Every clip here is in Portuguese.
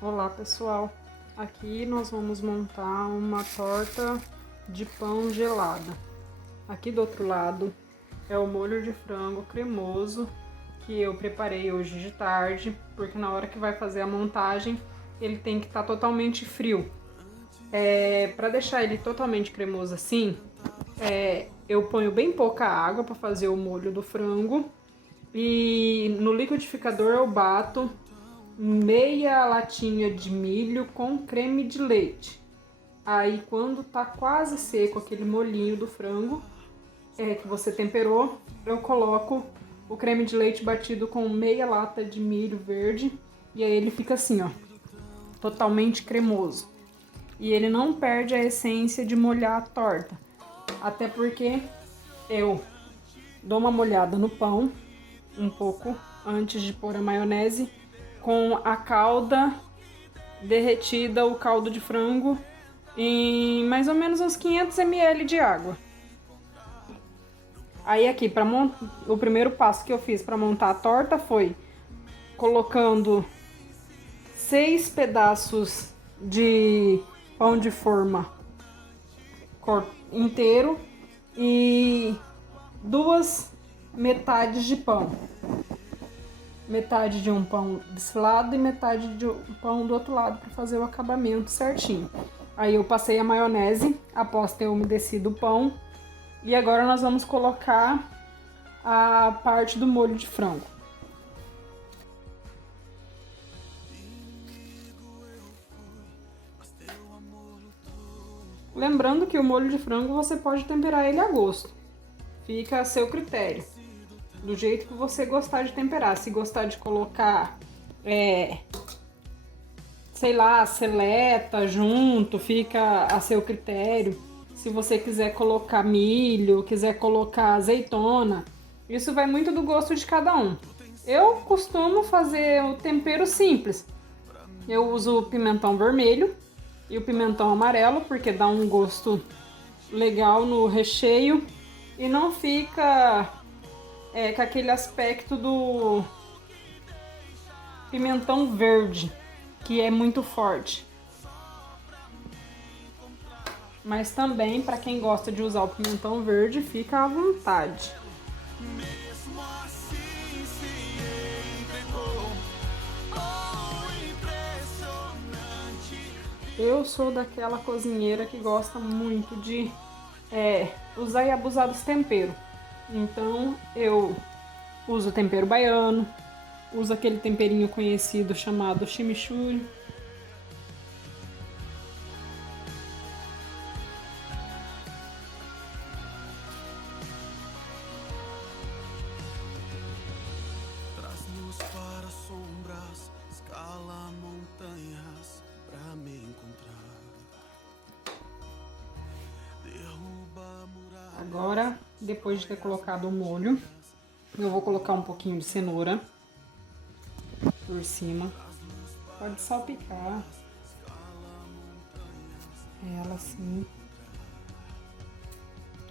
Olá pessoal, aqui nós vamos montar uma torta de pão gelada. Aqui do outro lado é o molho de frango cremoso que eu preparei hoje de tarde, porque na hora que vai fazer a montagem ele tem que estar totalmente frio. Para deixar ele totalmente cremoso assim, eu ponho bem pouca água para fazer o molho do frango e no liquidificador eu bato meia latinha de milho com creme de leite. Aí quando tá quase seco aquele molhinho do frango que você temperou, eu coloco o creme de leite batido com meia lata de milho verde e aí ele fica assim, ó, totalmente cremoso. E ele não perde a essência de molhar a torta, até porque eu dou uma molhada no pão um pouco antes de pôr a maionese com a calda derretida, o caldo de frango, em mais ou menos uns 500 ml de água. Aí aqui, o primeiro passo que eu fiz para montar a torta foi colocando 6 pedaços de pão de forma inteiro e 2 metades de pão. Metade de um pão desse lado e metade de um pão do outro lado para fazer o acabamento certinho. Aí eu passei a maionese após ter umedecido o pão e agora nós vamos colocar a parte do molho de frango. Lembrando que o molho de frango você pode temperar ele a gosto, fica a seu critério. Do jeito que você gostar de temperar. Se gostar de colocar, sei lá, seleta junto, fica a seu critério. Se você quiser colocar milho, quiser colocar azeitona, isso vai muito do gosto de cada um. Eu costumo fazer o tempero simples. Eu uso o pimentão vermelho e o pimentão amarelo, porque dá um gosto legal no recheio e não fica com aquele aspecto do pimentão verde, que é muito forte. Mas também, para quem gosta de usar o pimentão verde, fica à vontade. Eu sou daquela cozinheira que gosta muito de usar e abusar dos temperos. Então eu uso tempero baiano, uso aquele temperinho conhecido chamado chimichurri. Traz-nos para sombras, escala montanhas pra me encontrar. Derruba muralhas. Agora, depois de ter colocado o molho, eu vou colocar um pouquinho de cenoura por cima. Pode salpicar ela assim.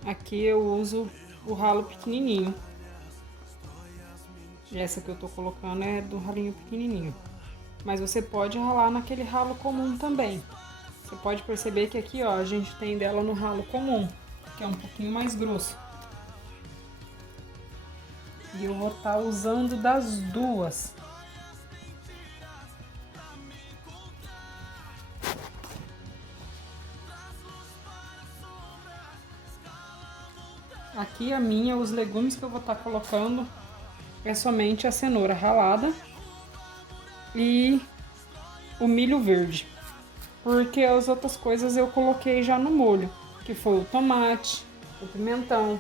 Aqui eu uso o ralo pequenininho. Essa que eu tô colocando é do ralinho pequenininho. Mas você pode ralar naquele ralo comum também. Você pode perceber que aqui, ó, a gente tem dela no ralo comum, que é um pouquinho mais grosso. E eu vou estar usando das duas. Aqui a minha, os legumes que eu vou estar colocando é somente a cenoura ralada e o milho verde. Porque as outras coisas eu coloquei já no molho, que foi o tomate, o pimentão.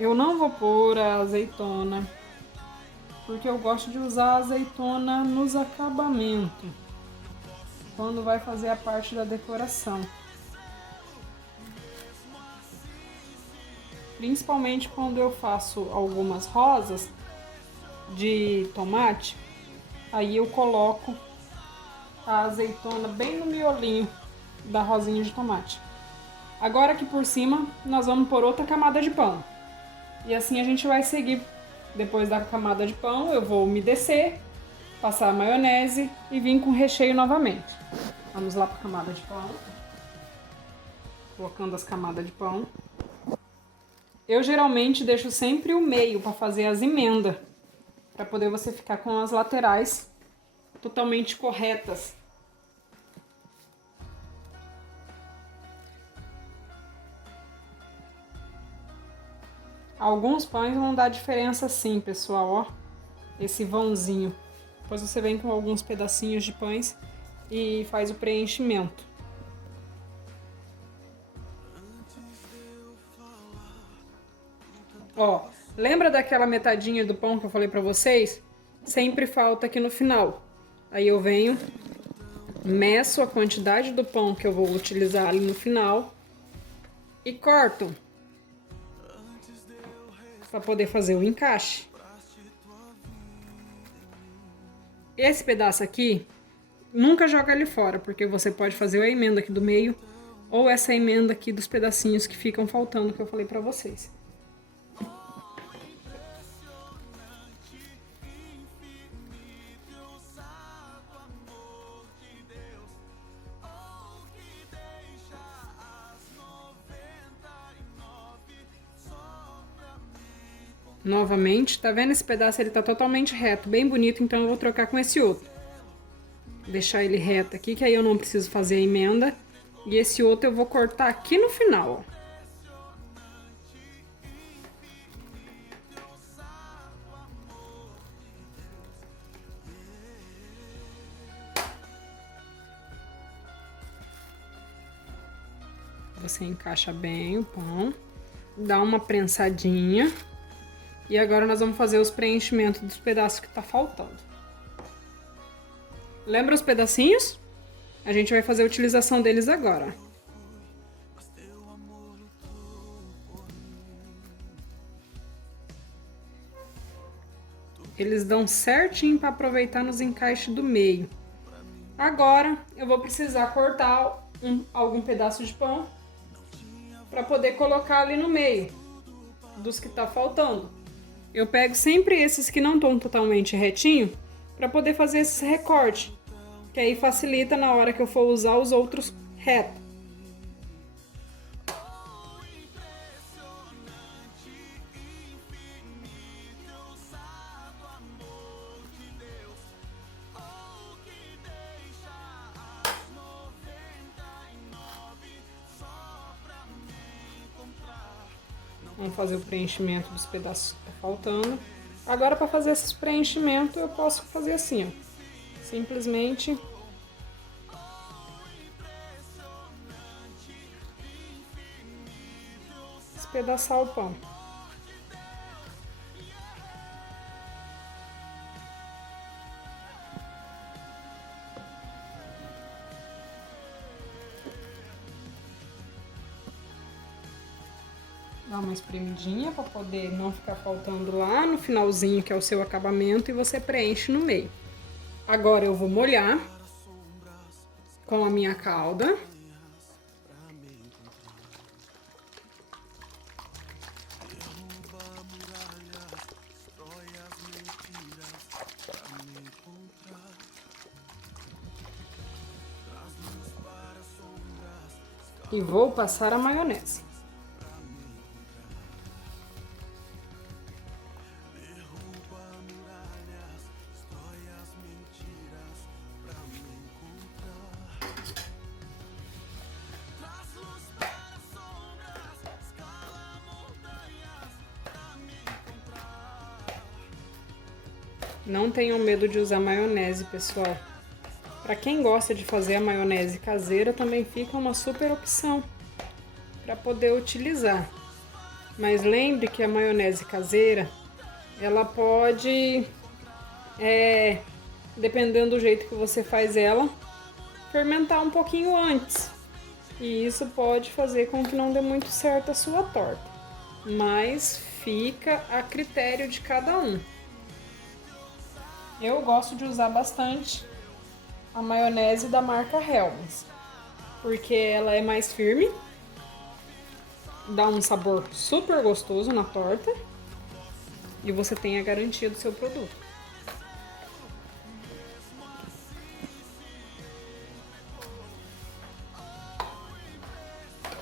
Eu não vou pôr a azeitona, porque eu gosto de usar a azeitona nos acabamentos, quando vai fazer a parte da decoração. Principalmente quando eu faço algumas rosas de tomate, aí eu coloco a azeitona bem no miolinho da rosinha de tomate. Agora aqui por cima nós vamos pôr outra camada de pão. E assim a gente vai seguir. Depois da camada de pão, eu vou umedecer, passar a maionese e vir com o recheio novamente. Vamos lá para a camada de pão. Colocando as camadas de pão. Eu geralmente deixo sempre o meio para fazer as emendas, para poder você ficar com as laterais totalmente corretas. Alguns pães vão dar diferença sim, pessoal, ó. Esse vãozinho. Depois você vem com alguns pedacinhos de pães e faz o preenchimento. Ó, lembra daquela metadinha do pão que eu falei pra vocês? Sempre falta aqui no final. Aí eu venho, meço a quantidade do pão que eu vou utilizar ali no final e corto para poder fazer o encaixe. Esse pedaço aqui, nunca joga ele fora, porque você pode fazer a emenda aqui do meio ou essa emenda aqui dos pedacinhos que ficam faltando que eu falei pra vocês. Novamente, tá vendo esse pedaço? Ele tá totalmente reto, bem bonito, então eu vou trocar com esse outro. Deixar ele reto aqui, que aí eu não preciso fazer a emenda. E esse outro eu vou cortar aqui no final, ó. Você encaixa bem o pão, dá uma prensadinha. E agora nós vamos fazer os preenchimentos dos pedaços que tá faltando. Lembra os pedacinhos? A gente vai fazer a utilização deles agora. Eles dão certinho para aproveitar nos encaixes do meio. Agora eu vou precisar cortar algum pedaço de pão para poder colocar ali no meio dos que tá faltando. Eu pego sempre esses que não estão totalmente retinho para poder fazer esse recorte, que aí facilita na hora que eu for usar os outros reto. Vamos fazer o preenchimento dos pedaços que tá faltando. Agora, para fazer esses preenchimentos, eu posso fazer assim, ó. Simplesmente despedaçar o pão. Dá uma espremidinha para poder não ficar faltando lá no finalzinho, que é o seu acabamento, e você preenche no meio. Agora eu vou molhar com a minha calda. E vou passar a maionese. Não tenham medo de usar maionese, pessoal. Para quem gosta de fazer a maionese caseira, também fica uma super opção para poder utilizar. Mas lembre que a maionese caseira, ela pode, dependendo do jeito que você faz ela, fermentar um pouquinho antes. E isso pode fazer com que não dê muito certo a sua torta. Mas fica a critério de cada um. Eu gosto de usar bastante a maionese da marca Hellmann's, porque ela é mais firme, dá um sabor super gostoso na torta e você tem a garantia do seu produto.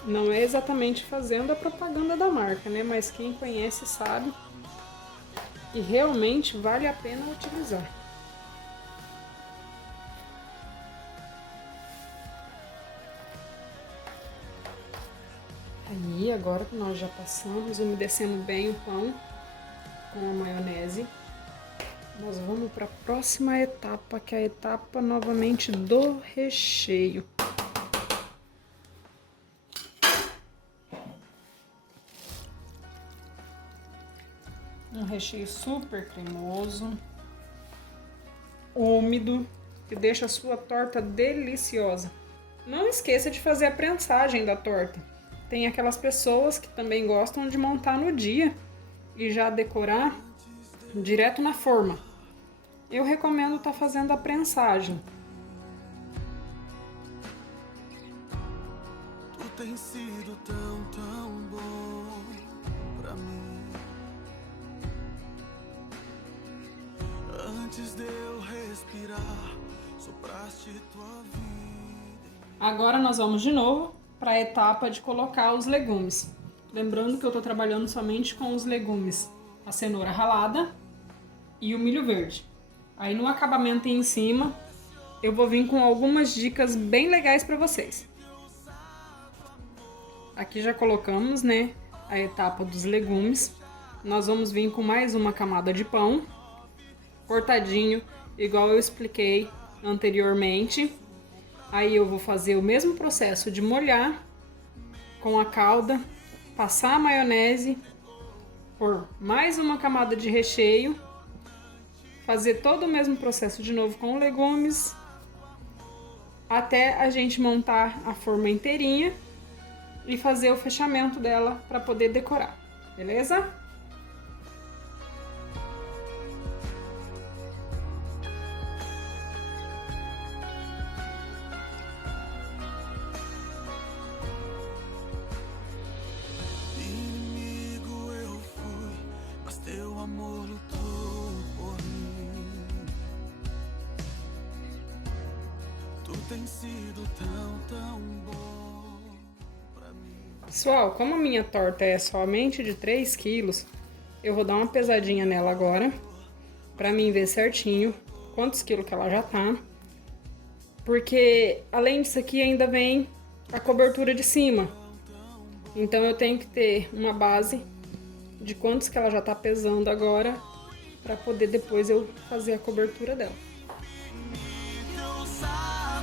Não é exatamente fazendo a propaganda da marca, né? Mas quem conhece sabe que realmente vale a pena utilizar. Aí, agora que nós já passamos, umedecendo bem o pão com a maionese, nós vamos para a próxima etapa, que é a etapa novamente do recheio. Um recheio super cremoso, úmido, que deixa a sua torta deliciosa. Não esqueça de fazer a prensagem da torta. Tem aquelas pessoas que também gostam de montar no dia e já decorar direto na forma. Eu recomendo estar fazendo a prensagem. Tu tem sido tão bom pra mim. Antes de eu respirar, sopraste tua vida. Agora nós vamos de novo para a etapa de colocar os legumes. Lembrando que eu estou trabalhando somente com os legumes, a cenoura ralada e o milho verde. Aí no acabamento em cima, eu vou vir com algumas dicas bem legais para vocês. Aqui já colocamos, né, a etapa dos legumes. Nós vamos vir com mais uma camada de pão, cortadinho, igual eu expliquei anteriormente. Aí eu vou fazer o mesmo processo de molhar com a calda, passar a maionese, pôr mais uma camada de recheio, fazer todo o mesmo processo de novo com legumes, até a gente montar a forma inteirinha e fazer o fechamento dela para poder decorar, beleza? Inimigo eu fui, mas teu amor lutou por mim. Tu tens sido tão bom pra mim. Pessoal, como a minha torta é somente de 3 quilos, eu vou dar uma pesadinha nela agora, pra mim ver certinho quantos quilos que ela já tá. Porque além disso aqui ainda vem a cobertura de cima. Então eu tenho que ter uma base de quantos que ela já tá pesando agora, pra poder depois eu fazer a cobertura dela. Deus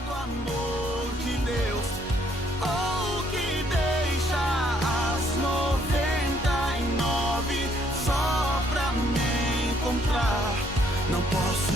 do amor de Deus, ou que deixa as 99 só pra me encontrar. Não posso